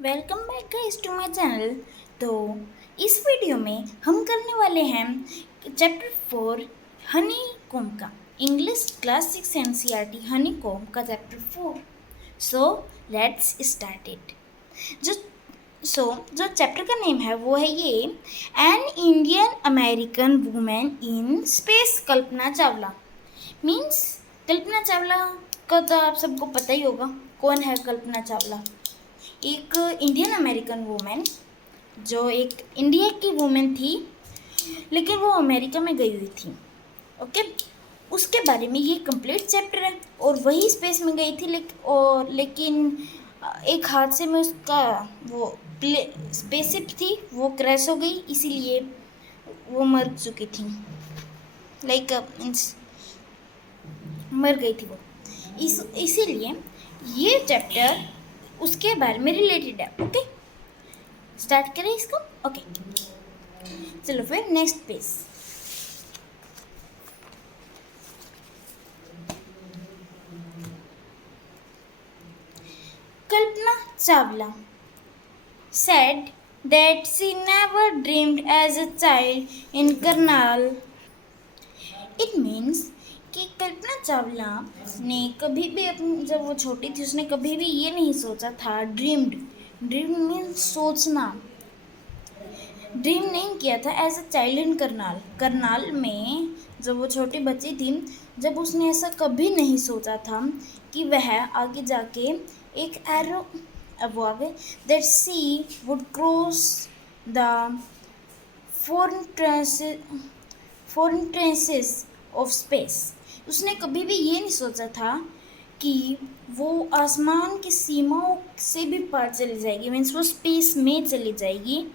Welcome back guys to my channel. तो इस video में हम करने वाले हैं चैप्टर 4 हनी कॉम का English class 6 NCERT honeycomb का chapter 4। So let's start it. जो जो चैप्टर का नेम है वो है ये an Indian American women in space Kalpana Chawla. Means Kalpana Chawla का तो आप सबको पता ही होगा। कौन है कल्पना चावला? एक इंडियन अमेरिकन वुमेन जो एक इंडिया की वुमेन थी, लेकिन वो अमेरिका में गई हुई थी। ओके, उसके बारे में ये कंप्लीट चैप्टर है। और वही स्पेस में गई थी लेकिन एक हादसे में उसका वो स्पेसशिप थी वो क्रैश हो गई, इसीलिए वो मर चुकी थी। लाइक मर गई थी वो। इसीलिए ये चैप्टर उसके बारे में रिलेटेड है। ओके, स्टार्ट करें इसको। ओके, चलो फिर next page. Kalpana Chawla said that she never dreamed as a child in Karnal. It means कि कल्पना चावला ने कभी भी अपनी जब वो छोटी थी उसने कभी भी ये नहीं सोचा था। ड्रीम मीन्स सोचना। ड्रीम नहीं किया था as a child in Karnal में जब वो छोटी बच्ची थी, जब उसने ऐसा कभी नहीं सोचा था कि वह आगे जाके एक एरो वो आगे that she would cross the foreign trances of space. उसने कभी भी ये नहीं सोचा था कि वो आसमान की सीमाओं से भी पार चली जाएगी, मीन्स वो स्पेस में चली जाएगी।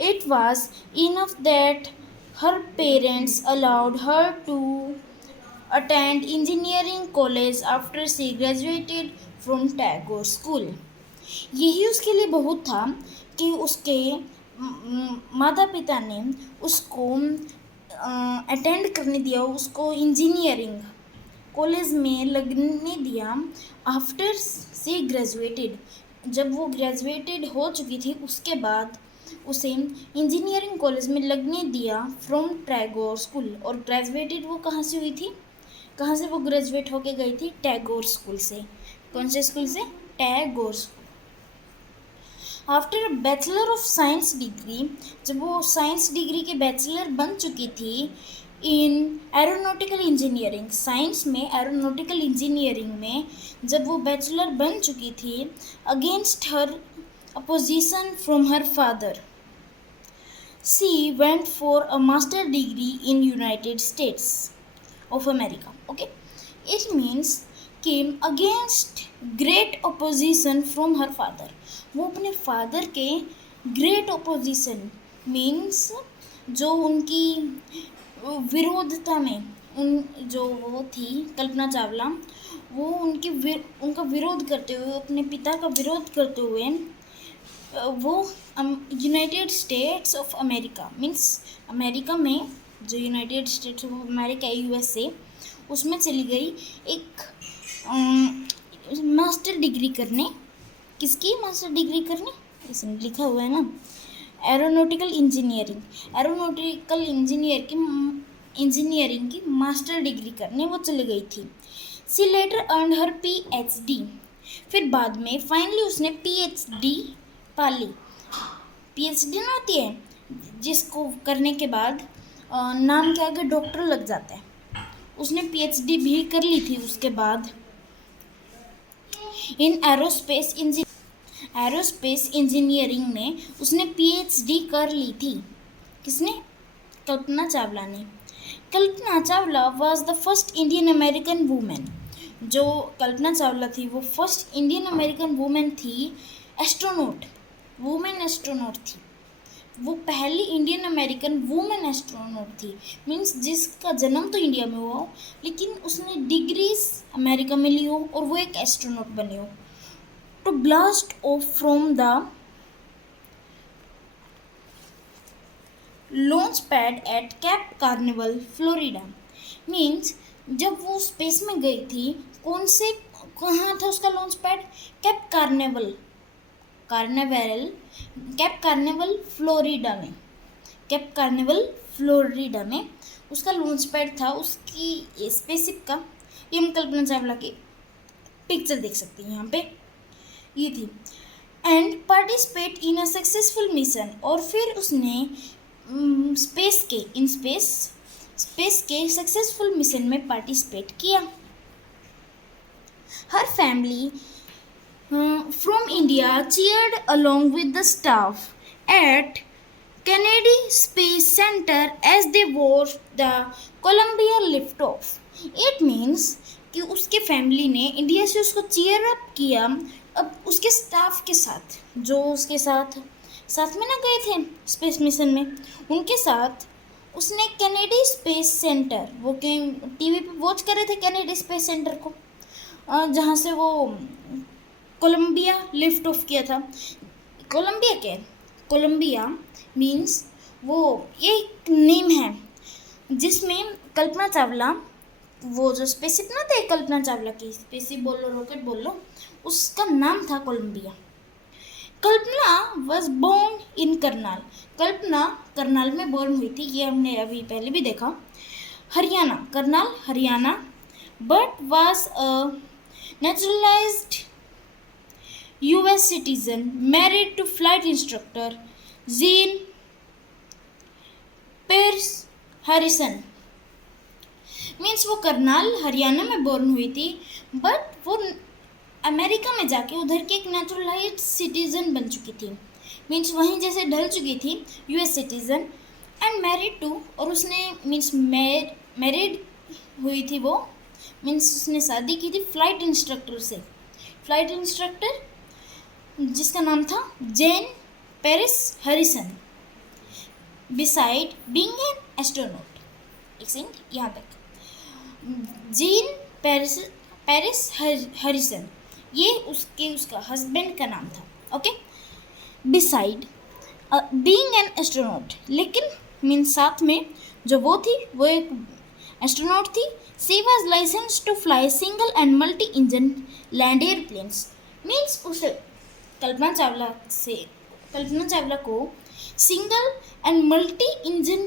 It was enough that her parents allowed her to attend engineering college after she graduated from Tagore School. यही उसके लिए बहुत था कि उसके माता पिता ने उसको अटेंड करने दिया, उसको इंजीनियरिंग कॉलेज में लगने दिया आफ्टर सी ग्रेजुएटेड। जब वो ग्रेजुएटेड हो चुकी थी उसके बाद उसे इंजीनियरिंग कॉलेज में लगने दिया फ्रॉम टैगोर स्कूल। और ग्रेजुएटेड वो कहाँ से हुई थी, कहाँ से वो ग्रेजुएट होके गई थी? टैगोर स्कूल से। कौन से स्कूल से? Tagore school. After bachelor of science degree, जब वो साइंस डिग्री के बैचलर बन चुकी थी इन एरोनॉटिकल इंजीनियरिंग, साइंस में एरोनॉटिकल इंजीनियरिंग में जब वो बैचलर बन चुकी थी, against her opposition from her father, she went for a master degree in United states of America. Okay, it means came against great opposition from her father. वो अपने father के great opposition means जो उनकी विरोधता में उन जो वो थी कल्पना चावला, वो उनका विरोध करते हुए, अपने पिता का विरोध करते हुए वो United states of America means America में जो United states of America USA, उसमें चली गई एक मास्टर डिग्री करने। किसकी मास्टर डिग्री करने? इसमें लिखा हुआ है ना, एरोनॉटिकल इंजीनियरिंग की मास्टर डिग्री करने वो चली गई थी। सी लेटर अर्न हर PhD। फिर बाद में फाइनली उसने PhD पा ली। PhD ना होती है जिसको करने के बाद नाम के आगे डॉक्टर लग जाता है, उसने PhD भी कर ली थी उसके बाद इन एरोस्पेस इंजीनियरिंग में उसने PhD कर ली थी। किसने? कल्पना चावला ने। Kalpana Chawla was the first Indian American women. जो कल्पना चावला थी वो फर्स्ट इंडियन अमेरिकन वूमेन थी, एस्ट्रोनॉट, वूमेन एस्ट्रोनॉट थी। वो पहली इंडियन अमेरिकन वूमेन एस्ट्रोनॉट थी, मीन्स जिसका जन्म तो इंडिया में हुआ हो लेकिन उसने डिग्रीज अमेरिका में ली हो और वो एक एस्ट्रोनॉट बनी हो। To blast off from the launch pad at Cape Canaveral Florida. Means जब वो स्पेस में गई थी, कहाँ था उसका launch pad? Cape Canaveral Canaveral Cape Canaveral Florida में, कैप कार्निवल फ्लोरिडा में उसका लॉन्च पैड था। उसकी स्पेसशिप का, ये हम कल्पना चावला की पिक्चर देख सकते हैं यहाँ पे, ये थी। And participate in a successful mission, और फिर उसने स्पेस के सक्सेसफुल मिशन में पार्टिसिपेट किया। हर family from India cheered along with the staff at Kennedy Space Center as they watched the Columbia liftoff. It means कि उसके फैमिली ने India से उसको चीयर अप किया। अब उसके स्टाफ के साथ, जो उसके साथ में ना गए थे स्पेस मिशन में, उनके साथ उसने कैनेडी स्पेस सेंटर, वो टीवी पे वॉच कर रहे थे कैनेडी स्पेस सेंटर को, जहाँ से वो कोलंबिया लिफ्ट ऑफ किया था। कोलंबिया क्या है? कोलंबिया मीन्स वो, ये एक नेम है जिसमें कल्पना चावला, वो जो स्पेसशिप ना थे कल्पना चावला की, स्पेसशिप बोल लो, रॉकेट बोल लो, उसका नाम था Columbia. Kalpana was born in Karnal, Kalpana Karnal में बोर्न हुई थी, ये हमने अभी पहले भी देखा। Haryana, Karnal Haryana, but was a naturalised US citizen married to flight instructor Jean Pierce Harrison। Means वो करनाल हरियाणा में बोर्न हुई थी, बट वो अमेरिका में जाके उधर के एक नेचुरलाइज्ड सिटीजन बन चुकी थी। मीन्स वहीं जैसे ढल चुकी थी, US citizen, and married to, और उसने मीन्स मैरिड हुई थी वो, मीन्स उसने शादी की थी फ्लाइट इंस्ट्रक्टर से, फ्लाइट इंस्ट्रक्टर जिसका नाम था Jean Paris Harrison, beside being an astronaut. एक सेकंड, यहाँ तक जेन पेरिस हरिसन, ये उसका हस्बैंड का नाम था। Okay, beside being an astronaut, लेकिन मीन साथ में जो वो थी वो एक एस्ट्रोनॉट थी। She was license to fly single and multi engine land airplanes. Means उसे कल्पना चावला को single and multi engine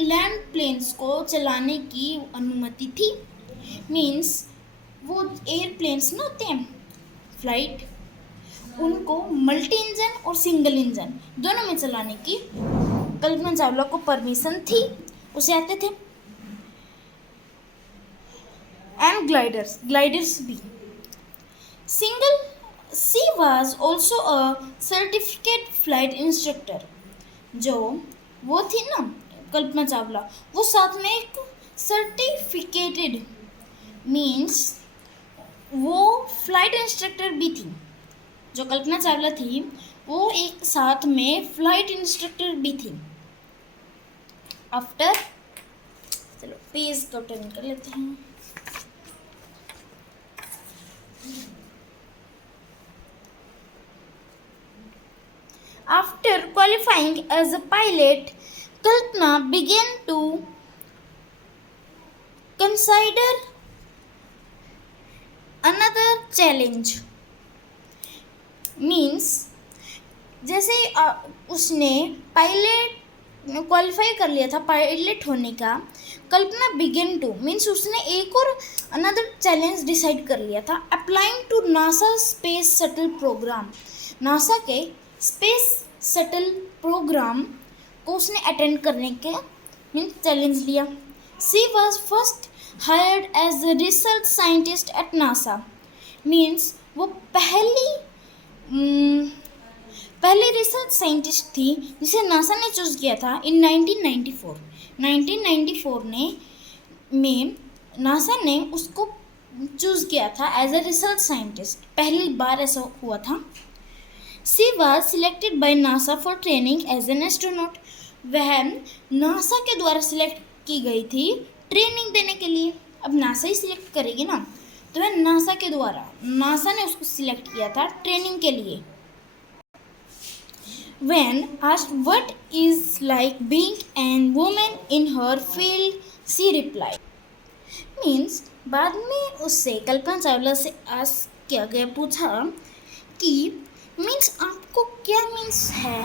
land planes को चलाने की अनुमति थी। मीन्स वो एयरप्लेन्स ना होते हैं फ्लाइट, उनको मल्टी इंजन और सिंगल इंजन दोनों में चलाने की कल्पना चावला को परमिशन थी, उसे आते थे। एंड ग्लाइडर्स भी। She was also a certificate flight instructor। जो वो थी ना कल्पना चावला, वो साथ में एक सर्टिफिकेटेड, मीन्स वो फ्लाइट इंस्ट्रक्टर भी थी। जो कल्पना चावला थी वो एक साथ में फ्लाइट इंस्ट्रक्टर भी थी। आफ्टर, चलो पेज को टर्न कर लेते हैं। After qualifying as a pilot, Kalpana began to consider another challenge। Means जैसे उसने पायलट क्वालिफाई कर लिया था पायलट होने का, कल्पना बिगेन टू मीन्स उसने एक और अनदर चैलेंज डिसाइड कर लिया था। Applying to NASA space shuttle programme, NASA के स्पेस शटल प्रोग्राम को उसने अटेंड करने के मीन्स चैलेंज लिया। She was first hired as a research scientist at NASA. Means वो पहली रिसर्च साइंटिस्ट थी जिसे नासा ने चूज़ किया था इन 1994। 1994 में नासा ने उसको चूज़ किया था एज अ रिसर्च साइंटिस्ट, पहली बार ऐसा हुआ था। She was selected by NASA for training as an astronaut। वह नासा के द्वारा सिलेक्ट की गई थी ट्रेनिंग देने के लिए। अब नासा ही सिलेक्ट करेगी ना, तो वह नासा ने उसको सिलेक्ट किया था ट्रेनिंग के लिए। When asked what is like being a woman in her field, she replied। Means बाद में उससे कल्पना चावला से आस्क किया गया, पूछा कि मीन्स आपको मीन्स है,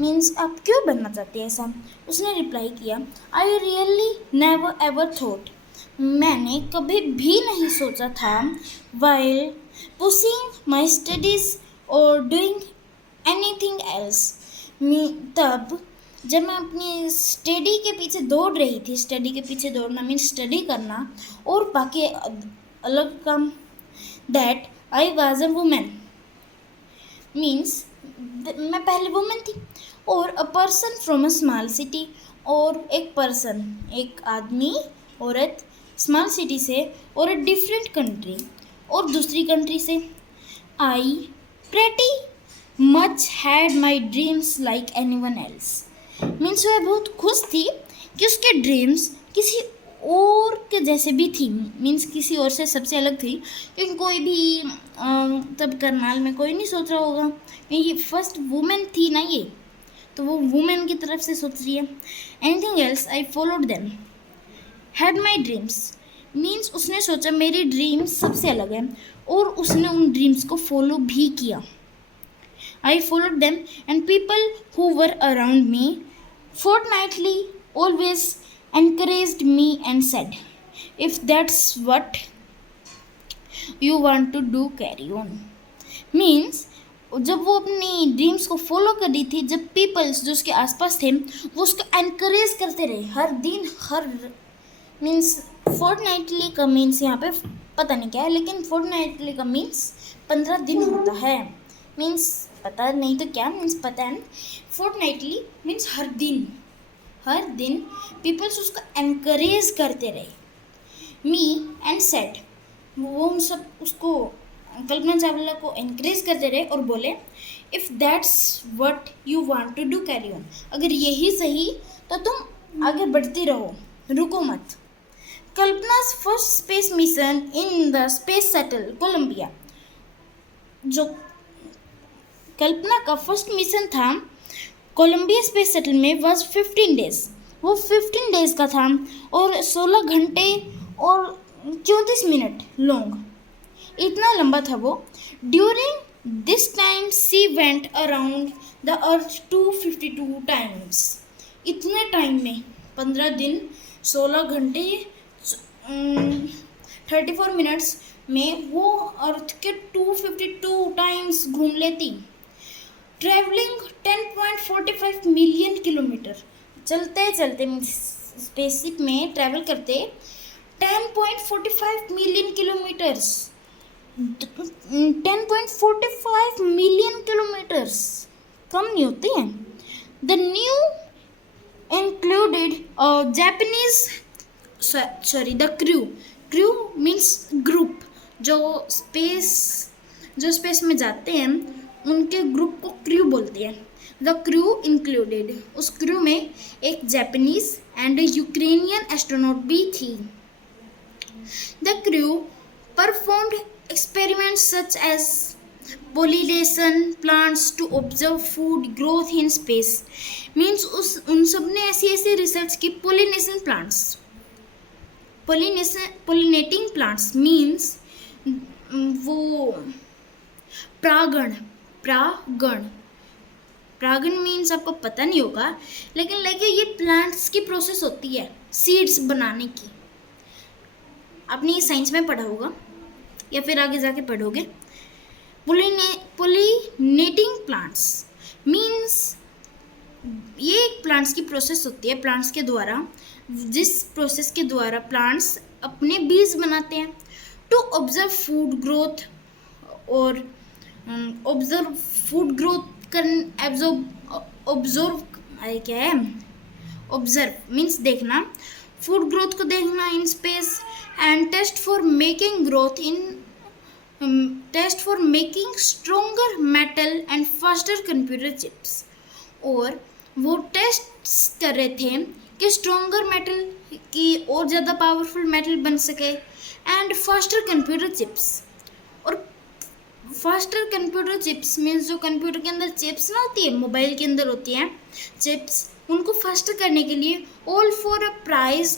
मीन्स आप क्यों बनना चाहते हैं ऐसा? उसने रिप्लाई किया, I really never ever thought, मैंने कभी भी नहीं सोचा था, वाइल पुशिंग माई स्टडीज और डूइंग एनीथिंग एल्स, तब जब मैं अपनी स्टडी के पीछे दौड़ रही थी, स्टडी के पीछे दौड़ना मीन्स स्टडी करना और बाकी अलग काम, that I was a women, means मैं पहले वुमेन थी, और a person from a small city, और एक पर्सन, एक आदमी, औरत, स्मॉल सिटी से और अ डिफरेंट कंट्री, और दूसरी कंट्री से, I pretty much had my dreams like anyone else, means वह बहुत खुश थी कि उसके ड्रीम्स किसी और के जैसे भी थी, मीन्स किसी और से सबसे अलग थी, क्योंकि कोई भी तब करनाल में कोई नहीं सोच रहा होगा, ये फर्स्ट वुमेन थी ना ये, तो वो वुमेन की तरफ से सोच रही है। Anything else I followed them, had my dreams, means उसने सोचा मेरी ड्रीम्स सबसे अलग है, और उसने उन ड्रीम्स को फॉलो भी किया। I followed them, and people who were around me fortnightly always encouraged me and said, if that's what you want to do, carry on. Means जब वो अपनी ड्रीम्स को फॉलो कर रही थी, जब पीपल्स जो उसके आसपास थे वो उसको एनकरेज करते रहे हर दिन, हर मीन्स फोर्टनाइटली का मीन्स यहाँ पे पता नहीं क्या है, लेकिन फोर्टनाइटली का मीन्स 15 दिन होता है, मीन्स पता नहीं तो क्या मीन्स पता है, फोर्टनाइटली मीन्स हर दिन पीपल्स उसको एनकरेज करते रहे, मी एंड सेड, वो उन सब उसको कल्पना चावला को एनकरेज करते रहे और बोले, if that's what you want to do, carry on, अगर यही सही तो तुम आगे बढ़ती रहो, रुको मत। Kalpana's first space mission in the space shuttle Columbia, जो कल्पना का फर्स्ट मिशन था कोलंबिया स्पेस शटल में, वाज 15 डेज, वो 15 डेज का था और 16 घंटे और 34 मिनट लॉन्ग, इतना लंबा था वो। During this time she went around the earth 252 times, इतने टाइम में 15 दिन 16 घंटे 34 मिनट्स में वो अर्थ के 252 टाइम्स घूम लेती, ट्रैवलिंग 10.45 मिलियन किलोमीटर, चलते चलते स्पेसशिप में ट्रैवल करते 10.45 मिलियन किलोमीटर्स, 10.45 मिलियन किलोमीटर्स कम नहीं होते हैं। The new included Japanese the crew means group, जो स्पेस में जाते हैं उनके ग्रुप को क्रू बोलते हैं। द क्रू इंक्लूडेड, उस क्रू में एक जापानीज एंड यूक्रेनियन एस्ट्रोनॉट भी थी। The crew performed experiments such as pollination plants to observe food growth in space, means उन सब ने ऐसी रिसर्च की। pollinating plants means वो प्रागण मीन्स आपको पता नहीं होगा, लेकिन ये प्लांट्स की प्रोसेस होती है सीड्स बनाने की, आपने ये साइंस में पढ़ा होगा या फिर आगे जाके पढ़ोगे। पोलिनेटिंग प्लांट्स मीन्स ये एक प्लांट्स की प्रोसेस होती है, प्लांट्स के द्वारा, जिस प्रोसेस के द्वारा प्लांट्स अपने बीज बनाते हैं। टू ऑब्जर्व फूड ग्रोथ, और observe food growth observe means देखना, फूड ग्रोथ को देखना in space, and test for making stronger metal and faster computer chips, और वो टेस्ट कर रहे थे कि स्ट्रोंगर मेटल की और ज़्यादा पावरफुल मेटल बन सके, एंड फास्टर कंप्यूटर चिप्स। और फास्टर कंप्यूटर चिप्स मीन्स जो कंप्यूटर के अंदर चिप्स ना होती है, मोबाइल के अंदर होती हैं चिप्स, उनको फास्टर करने के लिए all for a price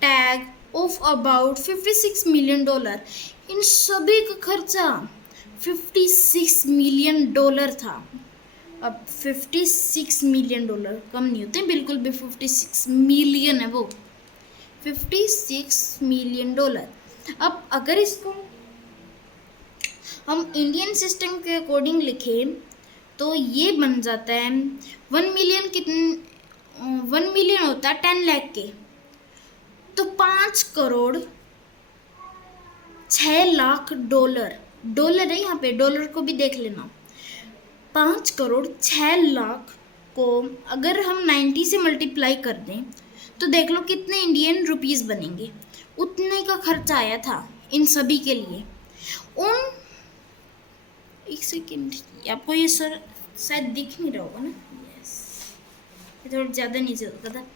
tag of about $56 million, इन सभी का खर्चा $56 मिलियन था। अब $56 मिलियन कम नहीं होते बिल्कुल भी, 56 मिलियन है वो, $56 मिलियन। अब अगर इसको हम इंडियन सिस्टम के अकॉर्डिंग लिखें तो ये बन जाता है 1 मिलियन, कितने 1 मिलियन होता है 10 लाख के, तो 5 करोड़ 6 लाख डॉलर है, यहाँ पे डॉलर को भी देख लेना। 5 करोड़ 6 लाख को अगर हम 90 से मल्टीप्लाई कर दें तो देख लो कितने इंडियन रुपीस बनेंगे। उतने का खर्चा आया था इन सभी के लिए। उन एक सेकेंड, आपको ये सर शायद दिख नहीं रहा होगा ना, यस, ये थोड़ा ज़्यादा नीचे होता था,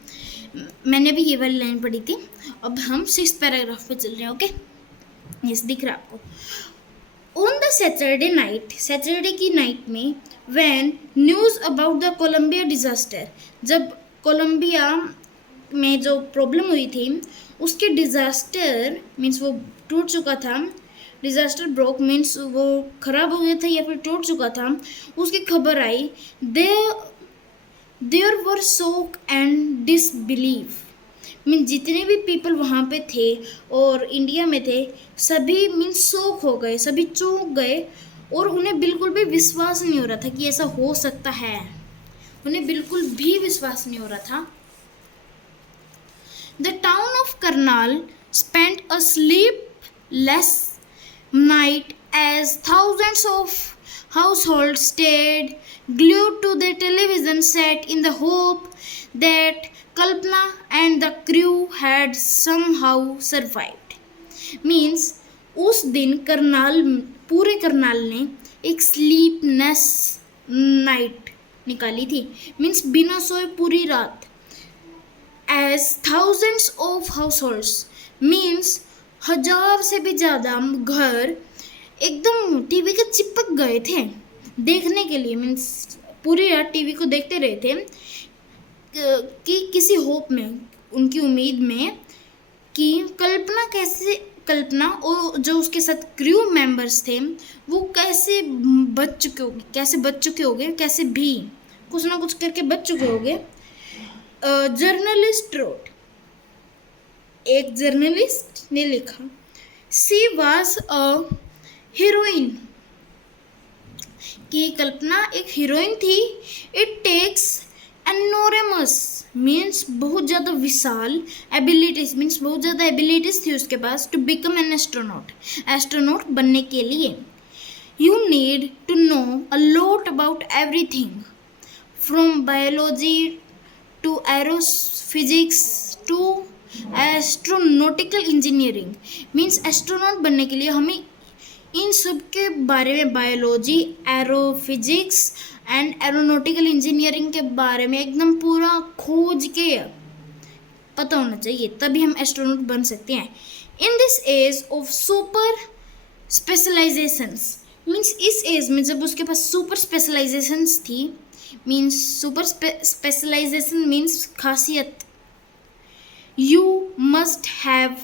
मैंने भी ये वाली लाइन पढ़ी थी। अब हम 6th पैराग्राफ पे चल रहे हैं। ओके, यस, दिख रहा है आपको। On the Saturday night, Saturday की नाइट में, when news about the Columbia disaster, जब कोलंबिया में जो प्रॉब्लम हुई थी उसके डिजास्टर मीन्स वो टूट चुका था, डिजास्टर ब्रोक मीन्स वो खराब हो गया था या फिर टूट चुका था, उसकी खबर आई, there were shock and disbelief mean जितने भी पीपल वहाँ पे थे और इंडिया में थे सभी मीन्स शॉक हो गए, सभी चौंक गए और उन्हें बिल्कुल भी विश्वास नहीं हो रहा था कि ऐसा हो सकता है, उन्हें बिल्कुल भी विश्वास नहीं हो रहा था। The town of Karnal spent a sleepless night as thousands of households stayed glued to their television set in the hope that Kalpana and the crew had somehow survived. Means उस दिन करनाल, पूरे करनाल ने एक स्लीपनेस नाइट निकाली थी, means बिना सोए पूरी रात। As thousands of households means 1000 से भी ज़्यादा घर एकदम टीवी के चिपक गए थे देखने के लिए, मीन्स पूरी रात टीवी को देखते रहे थे कि किसी होप में, उनकी उम्मीद में कि कल्पना और जो उसके साथ क्रू मेंबर्स थे वो कैसे बच चुके होंगे, कैसे भी कुछ ना कुछ करके बच चुके होंगे। जर्नलिस्ट रोट, एक जर्नलिस्ट ने लिखा, सी वाज अ हीरोइन, कि कल्पना एक हीरोइन थी। इट टेक्स एनोरेमस मीन्स बहुत ज़्यादा विशाल, एबिलिटीज मीन्स बहुत ज़्यादा एबिलिटीज थी उसके पास, to become an astronaut, astronaut बनने के लिए। You need to know a lot about everything from biology to aerophysics to astronautical engineering means astronaut बनने के लिए हमें इन सब के बारे में, biology, aerophysics and aeronautical engineering के बारे में एकदम पूरा खोज के पता होना चाहिए, तभी हम एस्ट्रोनॉट बन सकते हैं। In this age of super specializations means इस एज में जब उसके पास सुपर स्पेशलाइजेशंस थी, मीन्स सुपर स्पेशलाइजेशन मीन्स खासियत। You must have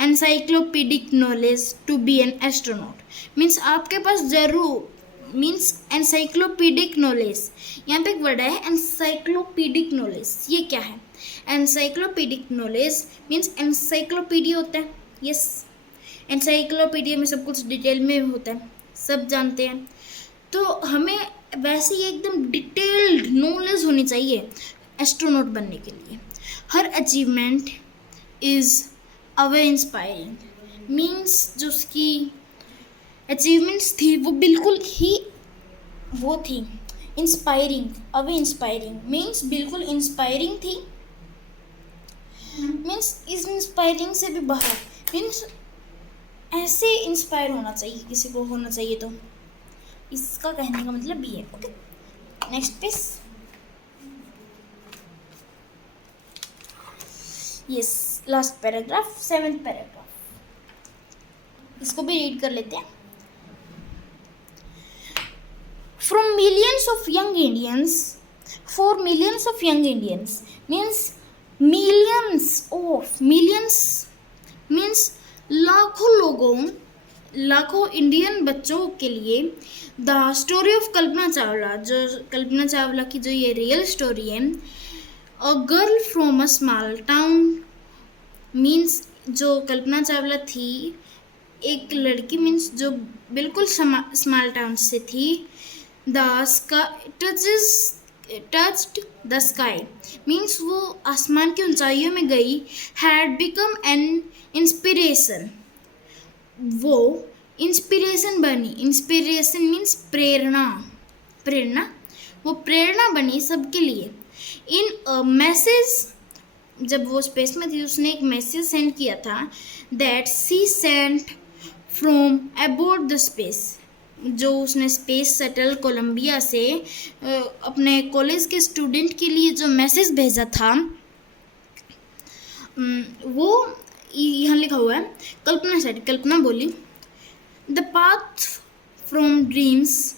encyclopedic knowledge to be an astronaut means आपके पास जरूर मीन्स एनसाइक्लोपीडिक नॉलेज, यहाँ पे एक वर्ड है एनसाइक्लोपीडिक नॉलेज। ये क्या है? एनसाइक्लोपीडिक नॉलेज मीन्स एनसाइक्लोपीडिया होता है, यस, एनसाइक्लोपीडिया में सब कुछ डिटेल में होता है, सब जानते हैं। तो हमें वैसे ही एकदम डिटेल्ड नॉलेज होनी चाहिए एस्ट्रोनॉट बनने के लिए। हर achievement is away inspiring means जो उसकी अचीवमेंट्स थी वो बिल्कुल ही वो थी इंस्पायरिंग, अवे इंस्पायरिंग मीन्स बिल्कुल इंस्पायरिंग थी, मीन्स इस इंस्पायरिंग से भी बाहर, मीन्स ऐसे इंस्पायर होना चाहिए, किसी को होना चाहिए। तो इसका कहने का मतलब ये है। Okay, next page, yes, last paragraph, 7th paragraph, इसको भी रीड कर लेते हैं। From millions of young Indians, for millions of young Indians means millions of, millions means लाखों लोगों, लाखों इंडियन बच्चों के लिए the story of Kalpana Chawla, जो कल्पना चावला की जो ये रियल स्टोरी है, a girl from a small town, means जो कल्पना चावला थी एक लड़की, मीन्स जो बिल्कुल स्मॉल टाउन से थी। The sky touched the sky, means वो आसमान की ऊंचाइयों में गई। हैड बिकम एन इंस्पिरेशन, वो इंस्पिरेशन बनी। इंस्पिरेशन मीन्स प्रेरणा, प्रेरणा, वो प्रेरणा बनी सबके लिए। इन अ मैसेज, जब वो स्पेस में थी उसने एक मैसेज सेंड किया था, that she sent from about the space, जो उसने स्पेस शटल कोलंबिया से अपने कॉलेज के स्टूडेंट के लिए जो मैसेज भेजा था, वो यहाँ लिखा हुआ है। कल्पना बोली, the path from dreams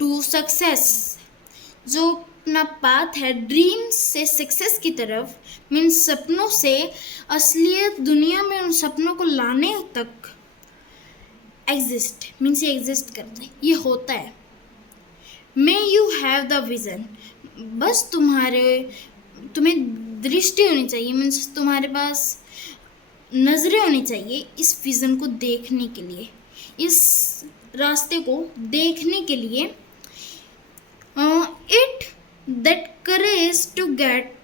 to success, जो अपना पाथ है ड्रीम्स से सक्सेस की तरफ, मीन्स सपनों से असलियत दुनिया में उन सपनों को लाने तक एग्जिस्ट, मीन्स ये एग्जिस्ट करता है, ये होता है। May you have the vision, बस तुम्हें दृष्टि होनी चाहिए, मीन्स तुम्हारे पास नज़रें होनी चाहिए इस विज़न को देखने के लिए, इस रास्ते को देखने के लिए। It that courage to get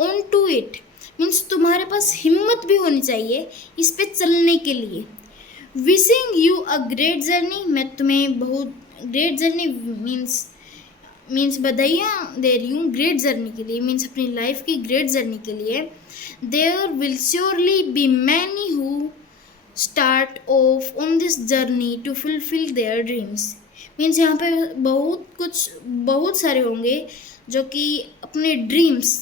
on to it, means तुम्हारे पास हिम्मत भी होनी चाहिए इस पे चलने के लिए। Wishing you a great journey, मैं तुम्हें बहुत ग्रेट जर्नी मीन्स बधाइयाँ दे रही हूँ ग्रेट जर्नी के लिए, मीन्स अपनी लाइफ की ग्रेट जर्नी के लिए। There will surely be many who start off on this journey to fulfil their dreams, means यहाँ पे बहुत सारे होंगे जो कि अपने ड्रीम्स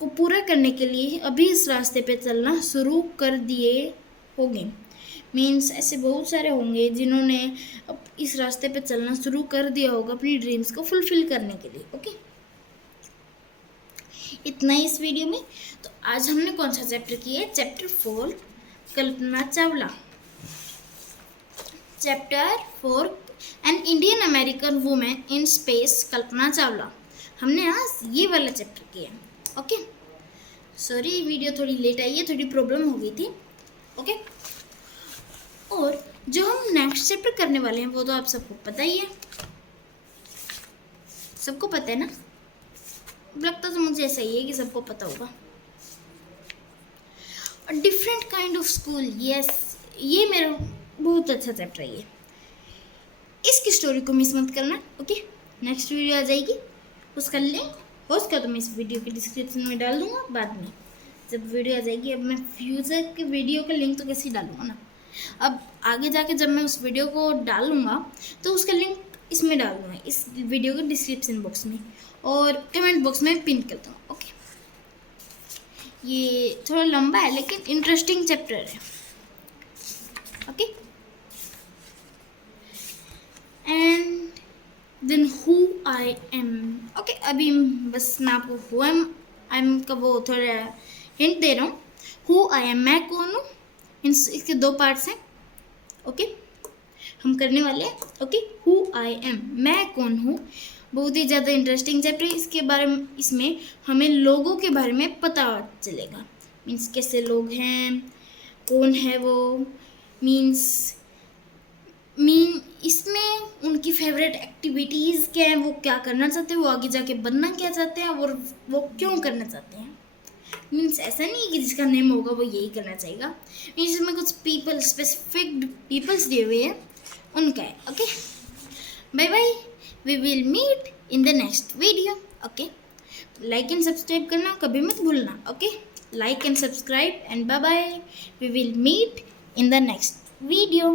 को पूरा करने के लिए अभी इस रास्ते पे चलना शुरू कर दिए होंगे। मीन्स ऐसे बहुत सारे होंगे जिन्होंने इस रास्ते पे चलना शुरू कर दिया होगा अपनी ड्रीम्स को फुलफिल करने के लिए। ओके, इतना ही इस वीडियो में। तो आज हमने कौन सा चैप्टर किया है? Chapter 4 Kalpana Chawla. Chapter 4 an Indian American women in space Kalpana Chawla, हमने आज ये वाला चैप्टर किया। ओके, सॉरी वीडियो थोड़ी लेट आई है, थोड़ी प्रॉब्लम हो गई थी। ओके, और जो हम नेक्स्ट चैप्टर करने वाले हैं वो तो आप सबको पता ही है, सबको पता है ना? लगता तो मुझे ऐसा ही है कि सबको पता होगा। Different kind of school, yes, ये मेरा बहुत अच्छा चैप्टर है। इसकी स्टोरी को मिस मत करना। ओके, नेक्स्ट वीडियो आ जाएगी, उसका लिंक हो सका तो मैं इस वीडियो के डिस्क्रिप्शन में डाल दूंगा बाद में, जब वीडियो आ जाएगी। अब मैं फ्यूचर के वीडियो का लिंक तो कैसे डालूंगा ना, अब आगे जाके जब मैं उस वीडियो को डालूंगा तो उसका लिंक इसमें डाल दूँगा, इस वीडियो के डिस्क्रिप्शन बॉक्स में और कमेंट बॉक्स में पिन करता हूँ। ओके, ये थोड़ा लंबा है लेकिन इंटरेस्टिंग चैप्टर है। Okay, and then who I am. Okay, अभी बस मैं आपको हु आई एम का वो थोड़ा हिंट दे रहा हूँ। हु आई एम, मैं कौन हूँ, इसके 2 पार्ट्स हैं। ओके, हम करने वाले हैं। ओके, हु आई एम, मैं कौन हूँ, बहुत ही ज़्यादा इंटरेस्टिंग चैप्टर है। इसके बारे में, इसमें हमें लोगों के बारे में पता चलेगा, मीन्स कैसे लोग हैं, कौन है वो, इसमें उनकी फेवरेट एक्टिविटीज़ क्या हैं, वो क्या करना चाहते हैं, वो आगे जाके बनना क्या चाहते हैं और वो क्यों करना चाहते हैं। मीन्स ऐसा नहीं है कि जिसका नेम होगा वो यही करना चाहेगा, मीन्स इसमें कुछ पीपल, स्पेसिफिक पीपल्स दिए हुए हैं, उनका है। Okay, bye bye, we will meet in the next video. Okay, like and subscribe करना कभी मत भूलना। Okay, like and subscribe and bye bye, we will meet in the next video.